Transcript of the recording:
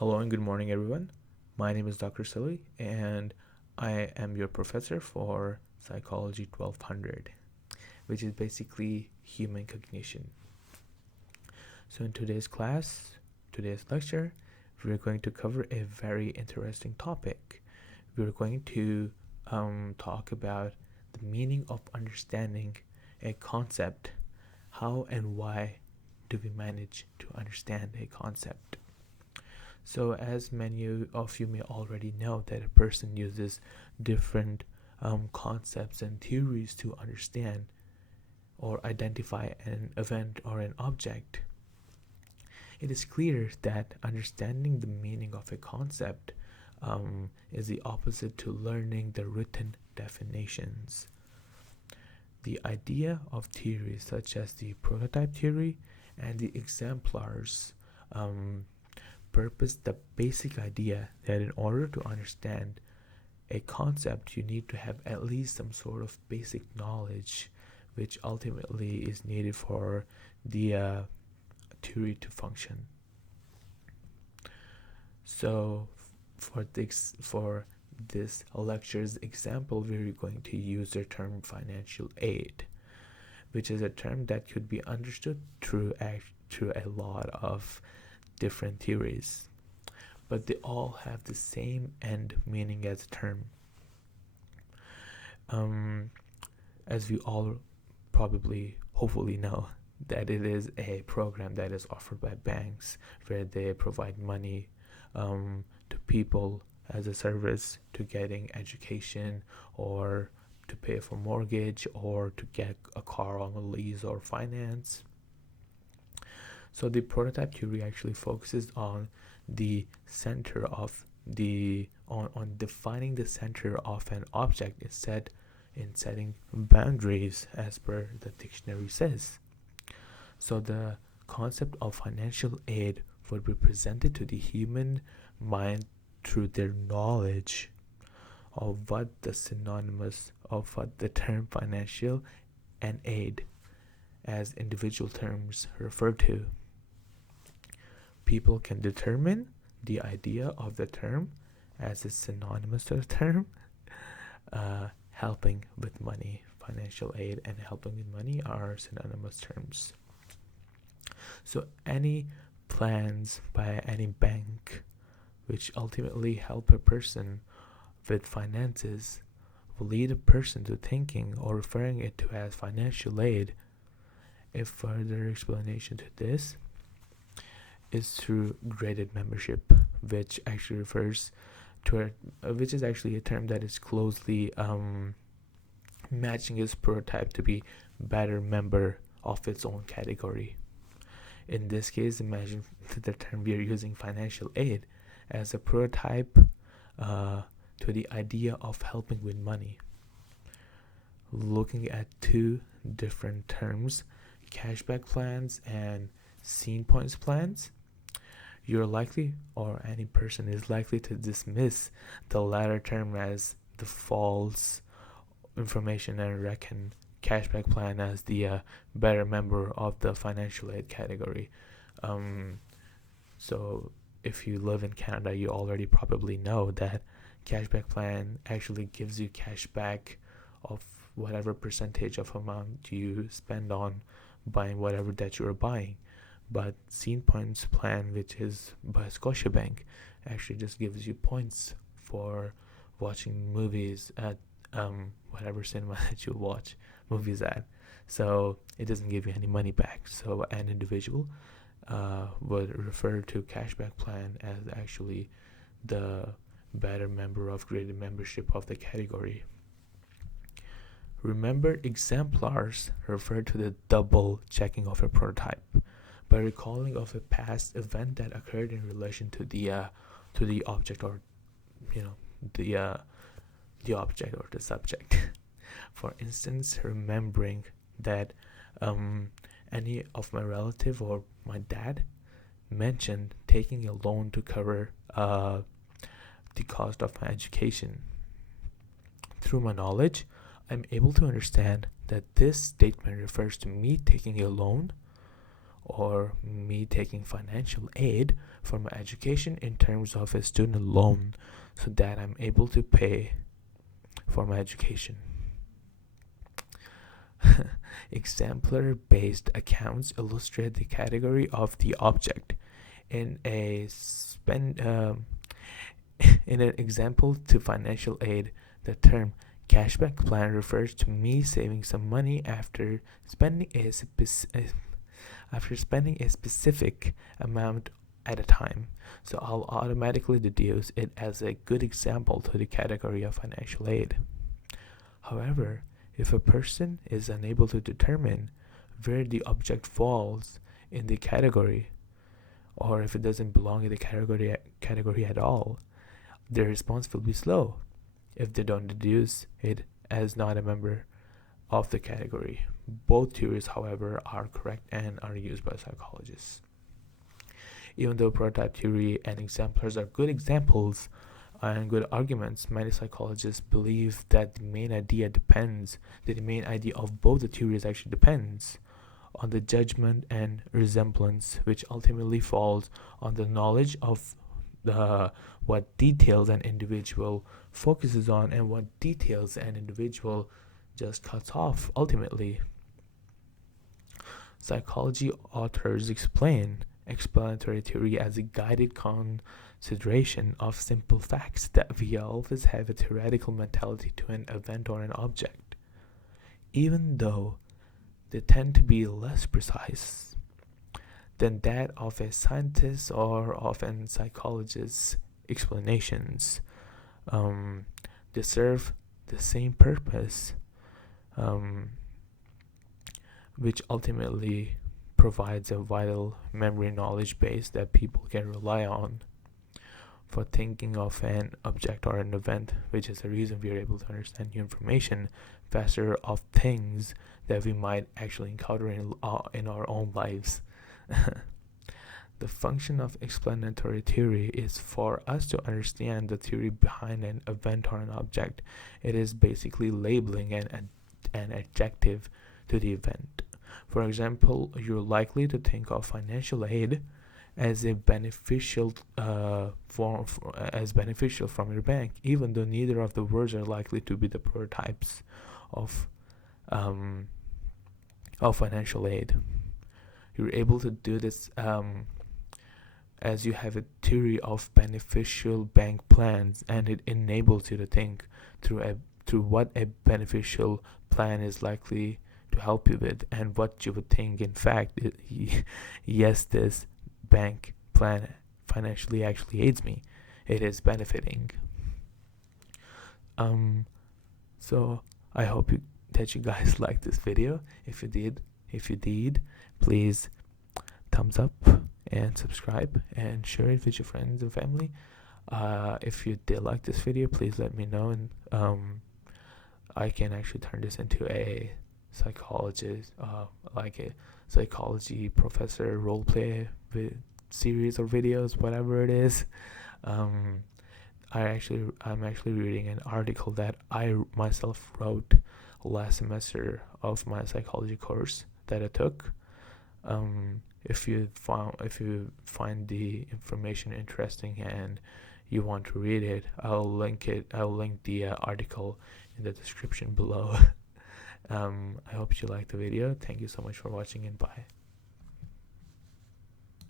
Hello and good morning, everyone. My name is Dr. Silly, and I am your professor for Psychology 1200, which is basically human cognition. So, in today's lecture, we're going to cover a very interesting topic. We're going to talk about the meaning of understanding a concept. How and why do we manage to understand a concept? So, as many of you may already know, that a person uses different concepts and theories to understand or identify an event or an object. It is clear that understanding the meaning of a concept is the opposite to learning the written definitions. The idea of theories such as the prototype theory and the exemplars purpose the basic idea that in order to understand a concept, you need to have at least some sort of basic knowledge, which ultimately is needed for the theory to function. So, for this lecture's example, we're going to use the term financial aid, which is a term that could be understood through a lot of different theories, but they all have the same end meaning as a term. As we all probably, hopefully know, that it is a program that is offered by banks where they provide money to people as a service to getting education or to pay for mortgage or to get a car on a lease or finance. So the prototype theory actually focuses on the center of on defining the center of an object instead in setting boundaries, as per the dictionary says. So the concept of financial aid would be presented to the human mind through their knowledge of what the term financial and aid as individual terms refer to. People can determine the idea of the term as is synonymous to the term helping with money. Financial aid and helping with money are synonymous terms. So any plans by any bank which ultimately help a person with finances will lead a person to thinking or referring it to as financial aid. A further explanation to this is through graded membership, which actually refers to which is actually a term that is closely matching its prototype to be better member of its own category. In this case, imagine the term we are using, financial aid, as a prototype to the idea of helping with money. Looking at two different terms, cashback plans and scene points plans, you're likely, or any person is likely, to dismiss the latter term as the false information and reckon cashback plan as the better member of the financial aid category. So if you live in Canada, you already probably know that cashback plan actually gives you cash back of whatever percentage of amount you spend on buying whatever that you're buying. But Scene Points plan, which is by Scotiabank, actually just gives you points for watching movies at whatever cinema that you watch movies at. So it doesn't give you any money back. So an individual would refer to cashback plan as actually the better member of graded membership of the category. Remember, exemplars refer to the double checking of a prototype by recalling of a past event that occurred in relation to the object, or the object or the subject. For instance, remembering that any of my relative or my dad mentioned taking a loan to cover the cost of my education. Through my knowledge, I'm able to understand that this statement refers to me taking a loan or me taking financial aid for my education in terms of a student loan so that I'm able to pay for my education. Exemplar-based accounts illustrate the category of the object. In in an example to financial aid, the term cashback plan refers to me saving some money after spending a specific amount at a time. So I'll automatically deduce it as a good example to the category of financial aid. However, if a person is unable to determine where the object falls in the category, or if it doesn't belong in the category at all, their response will be slow if they don't deduce it as not a member of the category. Both theories, however, are correct and are used by psychologists. Even though prototype theory and exemplars are good examples and good arguments, many psychologists believe that the main idea of both the theories actually depends on the judgment and resemblance, which ultimately falls on the knowledge of what details an individual focuses on and what details an individual just cuts off ultimately. Psychology authors explain explanatory theory as a guided consideration of simple facts that we always have a theoretical mentality to an event or an object, even though they tend to be less precise than that of a scientist or of a psychologist's explanations. They serve the same purpose, which ultimately provides a vital memory knowledge base that people can rely on for thinking of an object or an event, which is the reason we are able to understand new information faster of things that we might actually encounter in our own lives. The function of explanatory theory is for us to understand the theory behind an event or an object. It is basically labeling an adjective to the event. For example, you're likely to think of financial aid as a beneficial beneficial from your bank, even though neither of the words are likely to be the prototypes of financial aid. You're able to do this as you have a theory of beneficial bank plans, and it enables you to think through what a beneficial plan is likely to help you with, and what you would think in fact yes, this bank plan financially actually aids me, it is benefiting. So I hope that you guys liked this video. If you did, please thumbs up and subscribe and share it with your friends and family. If you did like this video, please let me know, and I can actually turn this into a psychologist, like a psychology professor roleplay series or videos, whatever it is. I'm actually reading an article that I myself wrote last semester of my psychology course that I took. If you find the information interesting and you want to read it, I'll link the article in the description below. I hope you liked the video. Thank you so much for watching, and bye.